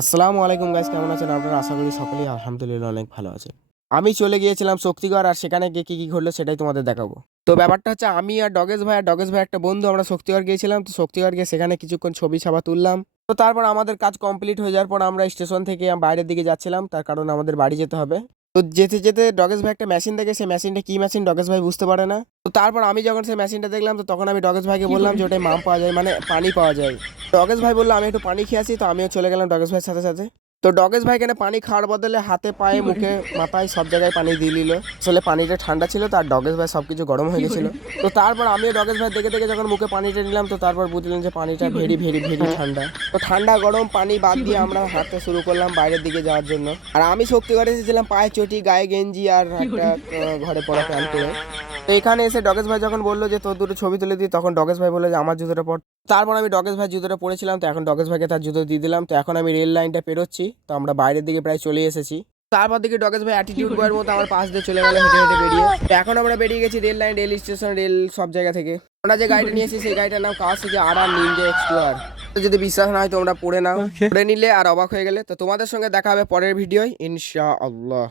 আসসালামু আলাইকুম গাইস, কেমন আছেন আপনারা? আশা করি সকলেই আলহামদুলিল্লাহ অনেক ভালো আছেন। আমি চলে গিয়েছিলাম শক্তিগড়, আর সেখানে গিয়ে কি ঘটলো সেটাই তোমাদের দেখাবো। তো ব্যাপারটা হচ্ছে, আমি আর ডগেশ ভাই একটা বন্ধু, আমরা শক্তিগড় গিয়েছিলাম। তো শক্তিগড় গিয়ে সেখানে কিছুক্ষণ ছবি ছাপা তুললাম। তো তারপর আমাদের কাজ কমপ্লিট হয়ে যাওয়ার পর আমরা স্টেশন থেকে বাইরের দিকে যাচ্ছিলাম, তার কারণ আমাদের বাড়ি যেতে হবে। তো যেতে যেতে ডগেশ ভাই একটা মেশিন দেখে, সেই মেশিনটা কি মেশিন ডগেশ ভাই বুঝতে পারে না। তো তারপর আমি যখন সেই মেশিনটা দেখলাম, তো তখন আমি ডগেশ ভাইকে বললাম যে ওটাই মাম পাওয়া যায়, মানে পানি পাওয়া যায়। ডগেশ ভাই বললো আমি একটু পানি খেয়ে আসি, তো আমিও চলে গেলাম ডগেশ ভাইয়ের সাথে সাথে। তো ডগেশ ভাই এখানে পানি খাওয়ার বদলে হাতে পায়ে মুখে মাথায় সব জায়গায় পানি দিয়ে নিল। আসলে পানিটা ঠান্ডা ছিল, তার ডগেশ ভাই সবকিছু গরম হয়ে গেছিল। তো তারপর আমিও ডগেশ ভাই দেখে দেখে যখন মুখে পানিটা নিলাম, তো তারপর বুঝলেন যে পানিটা ভেরি ভেরি ভেরি ঠান্ডা। তো ঠান্ডা গরম পানি বাদ দিয়ে আমরা হাঁটতে শুরু করলাম বাইরের দিকে যাওয়ার জন্য। আর আমি শক্তিগড়ে এসেছিলাম পায়ে চটি, গায়ে গেঞ্জি আর একটা ঘরে পড়া প্যান্ট পরে। তো এখানে এসে ডগেশ ভাই যখন বললো যে তোর দুটো ছবি তুলে দিই, তখন ডগেশ ভাই বললো যে আমার জুতোটা পর। তারপর আমি ডগেশ ভাই জুতোটা পরেছিলাম, তো এখন ডগেশ ভাইকে তার জুতো দিয়ে দিলাম। তো এখন আমি রেল লাইনটা পেরোচ্ছি, তো আমরা বাইরের দিকে প্রায় চলে এসেছি। তারপর দিকে ডগেশ ভাই অ্যাটিটিউড বয়ের মতো আমার পাশ দিয়ে চলে গেল হেঁটে হেঁটে বেরিয়ে। তো এখন আমরা বেরিয়ে গেছি rail line, rail station, rail সব জায়গা থেকে। আমরা যে গাড়িটা নিয়েছি সেই গাড়িটার নাম কাওয়াসাকি আর নিনজা এক্স2আর। তো যদি বিশ্বাস না হয় তোমরা পড়ে নাও, পড়ে নিলে আর অবাক হয়ে গেলে। তো তোমাদের সঙ্গে দেখা হবে পরের ভিডিওয় ইনশাআল্লাহ।